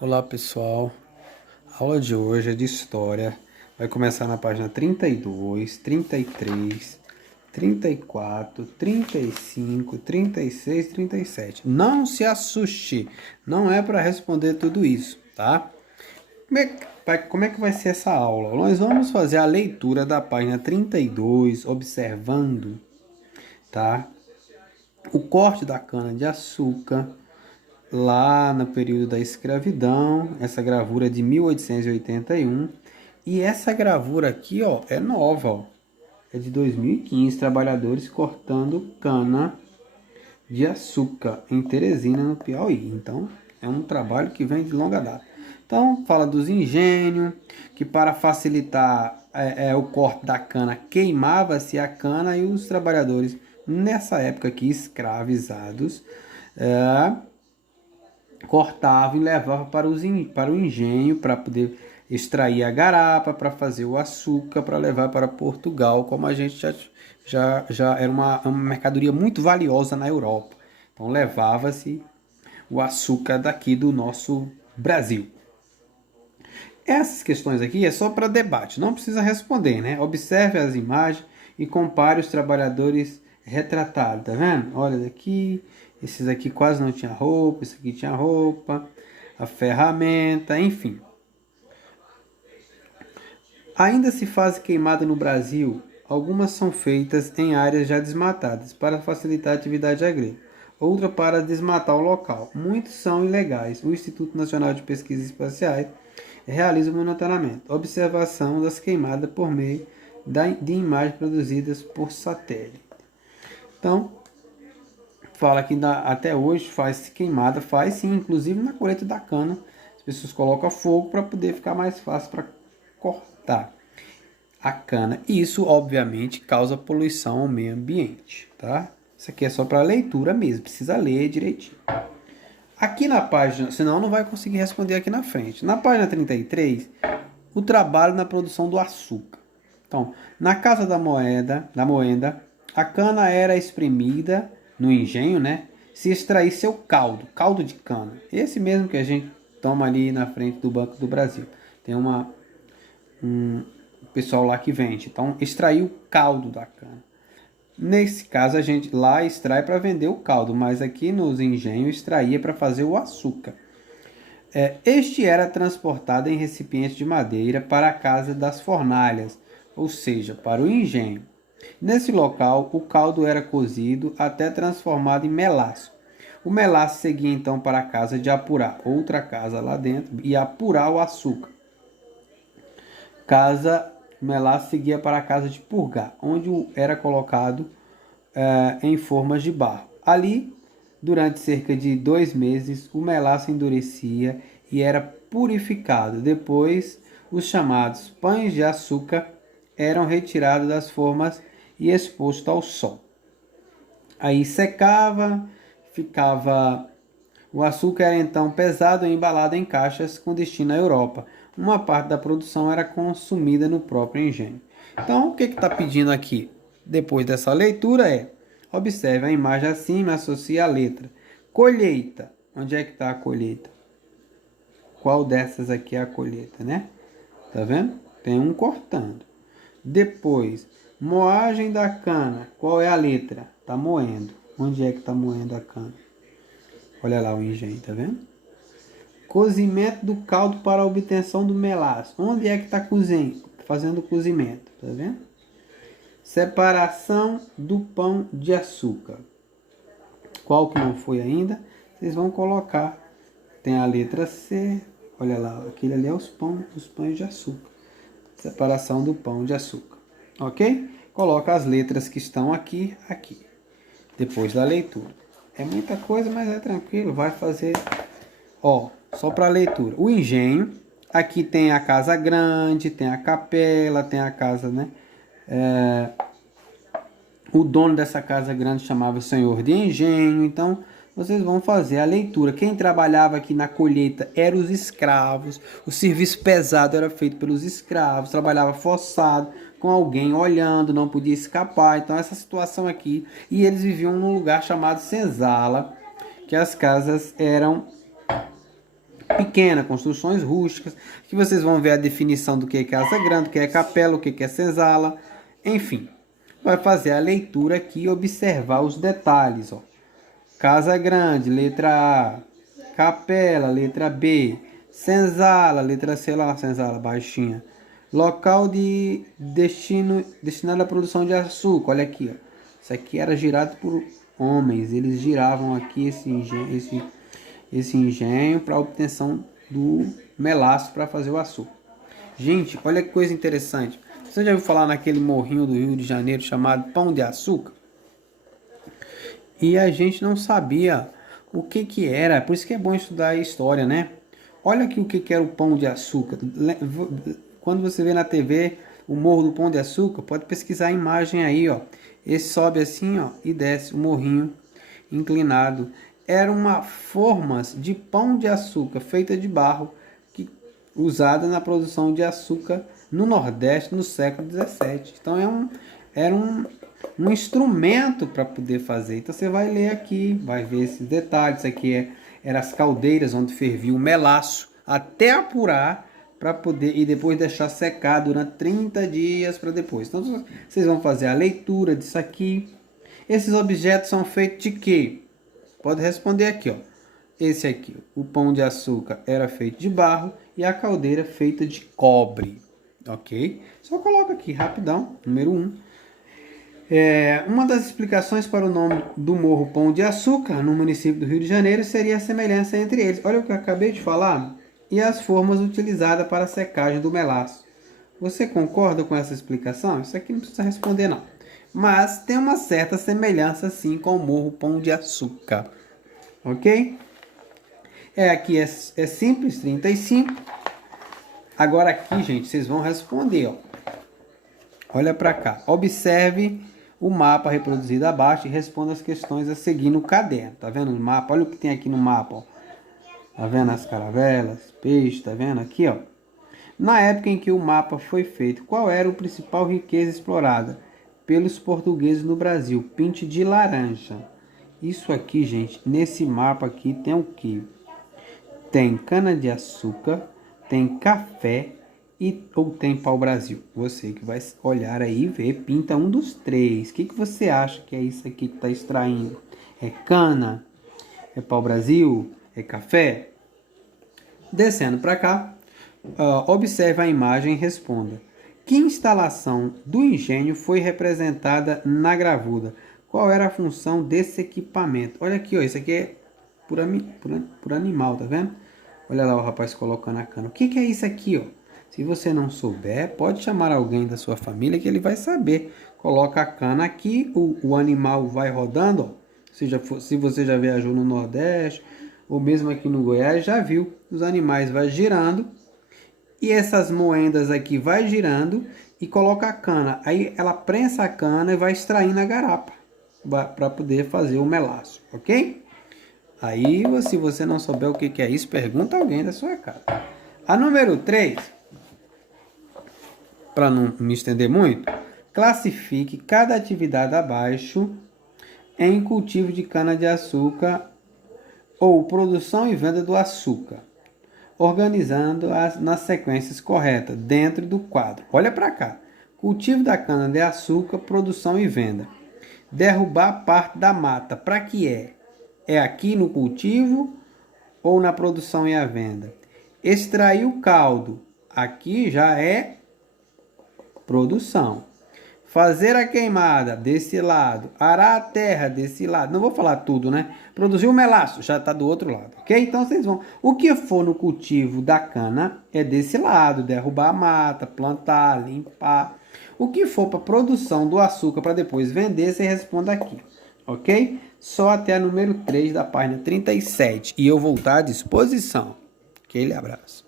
Olá pessoal, a aula de hoje é de História, vai começar na página 32, 33, 34, 35, 36, 37. Não se assuste, não é para responder tudo isso, tá? Como é que vai ser essa aula? Nós vamos fazer a leitura da página 32, observando, tá? O corte da cana-de-açúcar, lá no período da escravidão, essa gravura é de 1881, e essa gravura aqui, ó, é nova, ó, é de 2015, trabalhadores cortando cana de açúcar em Teresina, no Piauí. Então, é um trabalho que vem de longa data. Então, fala dos engenhos, que para facilitar o corte da cana, queimava-se a cana e os trabalhadores, nessa época aqui, escravizados, é, cortava e levava para o engenho para poder extrair a garapa, para fazer o açúcar, para levar para Portugal, como a gente já era uma mercadoria muito valiosa na Europa. Então levava-se o açúcar daqui do nosso Brasil. Essas questões aqui é só para debate, não precisa responder, né? Observe as imagens e compare os trabalhadores retratados, tá vendo? Olha daqui, esses aqui quase não tinha roupa, esse aqui tinha roupa, a ferramenta, enfim. Ainda se faz queimada no Brasil, algumas são feitas em áreas já desmatadas para facilitar a atividade agrícola, outra para desmatar o local. Muitos são ilegais. O Instituto Nacional de Pesquisas Espaciais realiza o monitoramento, observação das queimadas por meio de imagens produzidas por satélite. Então, fala que até hoje faz queimada, faz sim, inclusive na colheita da cana. As pessoas colocam fogo para poder ficar mais fácil para cortar a cana. E isso, obviamente, causa poluição ao meio ambiente, tá? Isso aqui é só para leitura mesmo, precisa ler direitinho. Aqui na página, senão não vai conseguir responder aqui na frente. Na página 33, o trabalho na produção do açúcar. Então, na casa da moenda, a cana era espremida no engenho, né? Se extrair seu caldo de cana. Esse mesmo que a gente toma ali na frente do Banco do Brasil. Tem um pessoal lá que vende. Então, extrair o caldo da cana. Nesse caso, a gente lá extrai para vender o caldo, mas aqui nos engenhos extraía para fazer o açúcar. Este era transportado em recipientes de madeira para a casa das fornalhas, ou seja, para o engenho. Nesse local, o caldo era cozido até transformado em melaço. O melaço seguia então para a casa de apurar, outra casa lá dentro, e apurar o açúcar. O melaço seguia para a casa de purgar, onde era colocado em formas de barro. Ali, durante cerca de 2 meses, o melaço endurecia e era purificado. Depois, os chamados pães de açúcar eram retirados das formas e expostos ao sol. Aí secava, ficava. O açúcar era então pesado e embalado em caixas com destino à Europa. Uma parte da produção era consumida no próprio engenho. Então, o que está pedindo aqui? Depois dessa leitura observe a imagem acima e associe a letra. Colheita. Onde é que está a colheita? Qual dessas aqui é a colheita, né? Tá vendo? Tem um cortando. Depois, moagem da cana. Qual é a letra? Tá moendo. Onde é que tá moendo a cana? Olha lá o engenho, tá vendo? Cozimento do caldo para a obtenção do melaço. Onde é que tá fazendo o cozimento, tá vendo? Separação do pão de açúcar. Qual que não foi ainda? Vocês vão colocar. Tem a letra C. Olha lá, aquele ali é os pães de açúcar. Separação do pão de açúcar. Ok? Coloca as letras que estão aqui. Depois da leitura. É muita coisa, mas é tranquilo. Vai fazer, só para leitura. O engenho. Aqui tem a casa grande, tem a capela, tem a casa, né? O dono dessa casa grande chamava senhor de engenho. Então, vocês vão fazer a leitura. Quem trabalhava aqui na colheita eram os escravos. O serviço pesado era feito pelos escravos. Trabalhava forçado, com alguém olhando, não podia escapar. Então, essa situação aqui. E eles viviam num lugar chamado senzala, que as casas eram pequena, construções rústicas, que vocês vão ver a definição do que é casa grande, o que é capela, o que é senzala, enfim. Vai fazer a leitura aqui e observar os detalhes, ó. Casa grande, letra A. Capela, letra B. Senzala, letra C, lá, senzala, baixinha. Local de destino, destinado à produção de açúcar. Olha aqui, ó. Isso aqui era girado por homens. Eles giravam aqui esse engenho para obtenção do melaço para fazer o açúcar. Gente, olha que coisa interessante. Você já ouviu falar naquele morrinho do Rio de Janeiro chamado Pão de Açúcar? E a gente não sabia o que era. Por isso que é bom estudar a história, né? Olha aqui o que era o Pão de Açúcar. Quando você vê na TV o Morro do Pão de Açúcar, pode pesquisar a imagem aí, ó. Esse sobe assim, ó, e desce o morrinho inclinado. Era uma formas de pão de açúcar feita de barro, usada na produção de açúcar no Nordeste no século XVII. Então era um instrumento para poder fazer. Então você vai ler aqui, vai ver esses detalhes. Isso aqui eram as caldeiras onde fervia o melaço até apurar para poder e depois deixar secar durante 30 dias para depois. Então vocês vão fazer a leitura disso aqui. Esses objetos são feitos de quê? Pode responder aqui, ó. Esse aqui, o pão de açúcar era feito de barro e a caldeira feita de cobre, ok? Só coloca aqui rapidão, número 1. Uma das explicações para o nome do morro Pão de Açúcar no município do Rio de Janeiro seria a semelhança entre eles. Olha o que eu acabei de falar. E as formas utilizadas para a secagem do melaço. Você concorda com essa explicação? Isso aqui não precisa responder não. Mas tem uma certa semelhança sim com o morro Pão de Açúcar. Ok? Aqui é simples, 35. Agora aqui, gente, vocês vão responder, ó. Olha para cá. Observe o mapa reproduzido abaixo e responda as questões a seguir no caderno. Tá vendo o mapa? Olha o que tem aqui no mapa, ó. Tá vendo as caravelas, peixe, tá vendo aqui, ó? Na época em que o mapa foi feito, qual era a principal riqueza explorada pelos portugueses no Brasil? Pinte de laranja. Isso aqui, gente, nesse mapa aqui tem o quê? Tem cana-de-açúcar, tem café ou tem pau-brasil. Você que vai olhar aí e ver, pinta um dos três. O que você acha que é isso aqui que está extraindo? É cana? É pau-brasil? É café? Descendo para cá, observe a imagem e responda. Que instalação do engenho foi representada na gravura? Qual era a função desse equipamento? Olha aqui, ó, isso aqui é por animal, tá vendo? Olha lá o rapaz colocando a cana. O que é isso aqui, ó? Se você não souber, pode chamar alguém da sua família que ele vai saber. Coloca a cana aqui, o animal vai rodando, ó. Se você já viajou no Nordeste, ou mesmo aqui no Goiás, já viu. Os animais vai girando, e essas moendas aqui vai girando, e coloca a cana. Aí ela prensa a cana e vai extraindo a garapa, para poder fazer o melaço, ok? Aí, se você não souber o que é isso, pergunta a alguém da sua casa. A número 3, para não me estender muito, classifique cada atividade abaixo em cultivo de cana-de-açúcar ou produção e venda do açúcar, organizando-as nas sequências corretas, dentro do quadro. Olha para cá. Cultivo da cana-de-açúcar, produção e venda. Derrubar parte da mata. Para que é? É aqui no cultivo ou na produção e a venda? Extrair o caldo. Aqui já é produção. Fazer a queimada desse lado. Arar a terra desse lado. Não vou falar tudo, né? Produzir o melaço já está do outro lado, ok? Então vocês vão... O que for no cultivo da cana é desse lado. Derrubar a mata, plantar, limpar. O que for para produção do açúcar para depois vender, você responde aqui, ok? Só até a número 3 da página 37. E eu vou estar à disposição. Aquele abraço.